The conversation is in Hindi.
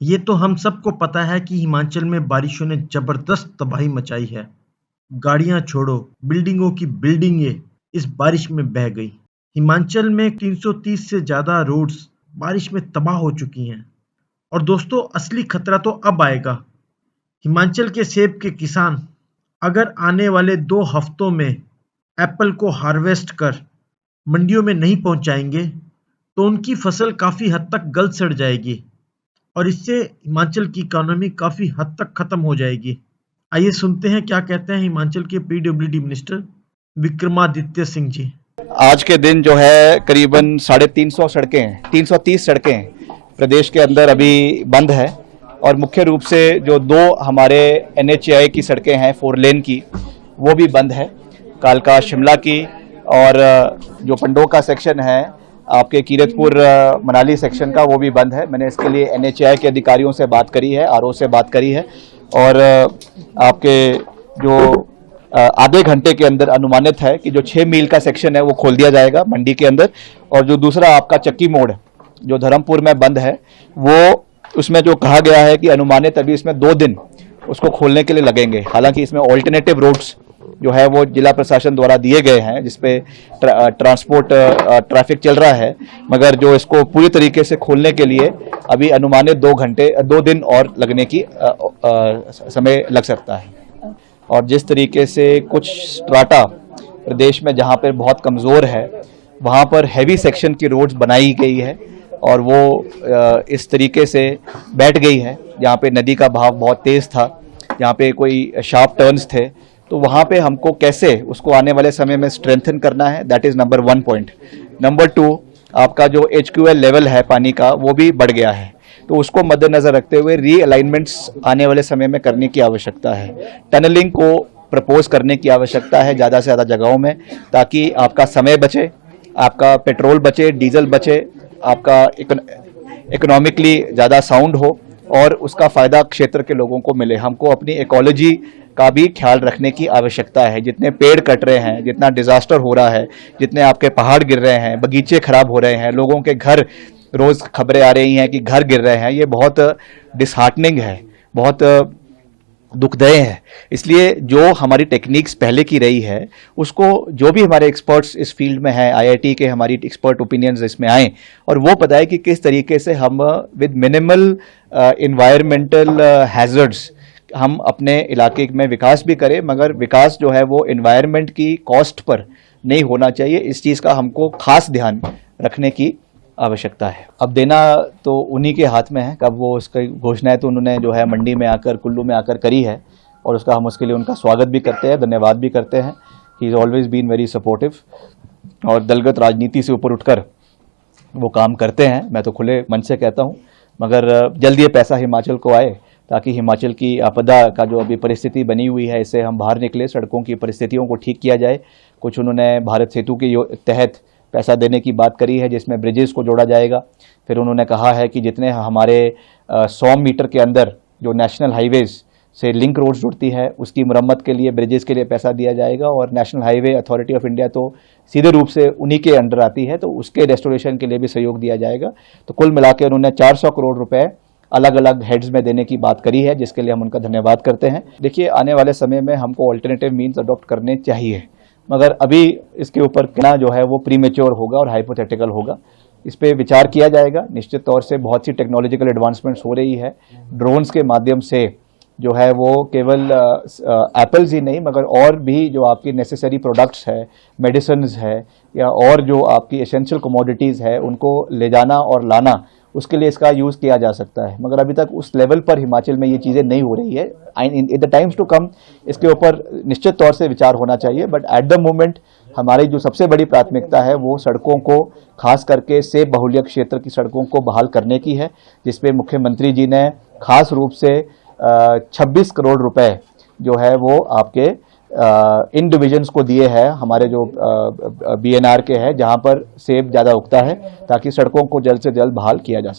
ये तो हम सबको पता है कि हिमाचल में बारिशों ने जबरदस्त तबाही मचाई है। गाड़ियां छोड़ो, बिल्डिंगों की बिल्डिंगें इस बारिश में बह गई। हिमाचल में 330 से ज्यादा रोड्स बारिश में तबाह हो चुकी हैं। और दोस्तों, असली खतरा तो अब आएगा। हिमाचल के सेब के किसान अगर आने वाले 2 हफ्तों में एप्पल को हार्वेस्ट कर मंडियों में नहीं पहुंचाएंगे, तो उनकी फसल काफी हद तक गल सड़ जाएगी और इससे हिमाचल की इकोनॉमी काफी हद तक खत्म हो जाएगी। आइए सुनते हैं क्या कहते हैं हिमाचल के पीडब्ल्यूडी मिनिस्टर विक्रमादित्य सिंह जी। आज के दिन जो है करीबन 350 सड़कें 330 सड़कें प्रदेश के अंदर अभी बंद है और मुख्य रूप से जो 2 हमारे NHAI की सड़कें हैं 4 लेन की वो भी बंद है। कालका शिमला की और जो पंडोह का सेक्शन है आपके कीरतपुर मनाली सेक्शन का वो भी बंद है। मैंने इसके लिए NHAI के अधिकारियों से बात करी है, RO से बात करी है और आपके जो आधे घंटे के अंदर अनुमानित है कि जो 6 मील का सेक्शन है वो खोल दिया जाएगा मंडी के अंदर और जो दूसरा आपका चक्की मोड़ जो धर्मपुर में बंद है वो उसमें जो कहा गया है कि अनुमानित अभी इसमें 2 दिन उसको खोलने के लिए लगेंगे। हालांकि इसमें ऑल्टरनेटिव रोड्स जो है वो जिला प्रशासन द्वारा दिए गए हैं जिसपे ट्रांसपोर्ट ट्रैफिक चल रहा है, मगर जो इसको पूरी तरीके से खोलने के लिए अभी अनुमानित 2 दिन और लगने की समय लग सकता है। और जिस तरीके से कुछ स्ट्राटा प्रदेश में जहाँ पर बहुत कमज़ोर है वहाँ पर हैवी सेक्शन की रोड्स बनाई गई है और वो इस तरीके से बैठ गई है जहाँ पे नदी का बहाव बहुत तेज़ था, जहाँ पे कोई शार्प टर्न्स थे, तो वहाँ पे हमको कैसे उसको आने वाले समय में स्ट्रेंथन करना है, that is number 1 point. Number 2 आपका जो HQL लेवल है पानी का वो भी बढ़ गया है, तो उसको मद्देनज़र रखते हुए रीअलाइनमेंट्स आने वाले समय में करने की आवश्यकता है। टनलिंग को प्रपोज करने की आवश्यकता है ज़्यादा से ज़्यादा जगहों में, ताकि आपका समय बचे, आपका पेट्रोल बचे, डीजल बचे, आपका इकोनॉमिकली ज़्यादा साउंड हो और उसका फ़ायदा क्षेत्र के लोगों को मिले। हमको अपनी इकोलॉजी का भी ख्याल रखने की आवश्यकता है। जितने पेड़ कट रहे हैं, जितना डिज़ास्टर हो रहा है, जितने आपके पहाड़ गिर रहे हैं, बगीचे खराब हो रहे हैं, लोगों के घर, रोज़ खबरें आ रही हैं कि घर गिर रहे हैं, ये बहुत डिसहार्टनिंग है, बहुत दुखदायी है। इसलिए जो हमारी टेक्निक्स पहले की रही है उसको जो भी हमारे एक्सपर्ट्स इस फील्ड में हैं, IIT के हमारी एक्सपर्ट ओपिनियंस इसमें आए और वो बताए कि किस तरीके से हम विद मिनिमल इन्वायरमेंटल हैज़र्ड्स हम अपने इलाके में विकास भी करें, मगर विकास जो है वो इन्वायरमेंट की कॉस्ट पर नहीं होना चाहिए। इस चीज़ का हमको खास ध्यान रखने की आवश्यकता है। अब देना तो उन्हीं के हाथ में है, कब वो उसकी घोषणाएं तो उन्होंने जो है मंडी में आकर, कुल्लू में आकर करी है और उसका हम उसके लिए उनका स्वागत भी करते हैं, धन्यवाद भी करते हैं। He is always been very supportive और दलगत राजनीति से ऊपर उठकर वो काम करते हैं, मैं तो खुले मन से कहता हूँ। मगर जल्दी ये पैसा हिमाचल को आए ताकि हिमाचल की आपदा का जो अभी परिस्थिति बनी हुई है इससे हम बाहर निकले, सड़कों की परिस्थितियों को ठीक किया जाए। कुछ उन्होंने भारत सेतु के तहत पैसा देने की बात करी है जिसमें ब्रिजेस को जोड़ा जाएगा। फिर उन्होंने कहा है कि जितने हमारे 100 मीटर के अंदर जो नेशनल हाईवेज़ से लिंक रोड्स जुड़ती है उसकी मरम्मत के लिए, ब्रिजेस के लिए पैसा दिया जाएगा और national highway authority of India तो सीधे रूप से उन्हीं के अंडर आती है, तो उसके रेस्टोरेशन के लिए भी सहयोग दिया जाएगा। तो कुल मिलाकर उन्होंने 400 करोड़ रुपए अलग अलग हेड्स में देने की बात करी है, जिसके लिए हम उनका धन्यवाद करते हैं। देखिए, आने वाले समय में हमको ऑल्टरनेटिव मीन्स अडॉप्ट करने चाहिए, मगर अभी इसके ऊपर कहना जो है वो प्रीमेच्योर होगा और हाइपोथेटिकल होगा। इस पे विचार किया जाएगा। निश्चित तौर से बहुत सी टेक्नोलॉजिकल एडवांसमेंट्स हो रही है। ड्रोन्स के माध्यम से जो है वो केवल एप्पल्स ही नहीं मगर और भी जो आपकी नेसेसरी प्रोडक्ट्स है, मेडिसिन्स है या और जो आपकी एसेंशियल कमोडिटीज़ है उनको ले जाना और लाना, उसके लिए इसका यूज़ किया जा सकता है। मगर अभी तक उस लेवल पर हिमाचल में ये चीज़ें नहीं हो रही है। In the times to come इसके ऊपर निश्चित तौर से विचार होना चाहिए, बट एट द मोमेंट हमारी जो सबसे बड़ी प्राथमिकता है वो सड़कों को, खास करके सेब बहुल्य क्षेत्र की सड़कों को बहाल करने की है, जिसपे मुख्यमंत्री जी ने खास रूप से 26 करोड़ रुपए जो है वो आपके इन डिविजन्स को दिए हैं, हमारे जो BNR के हैं जहां पर सेब ज़्यादा उगता है, ताकि सड़कों को जल्द से जल्द बहाल किया जा सके।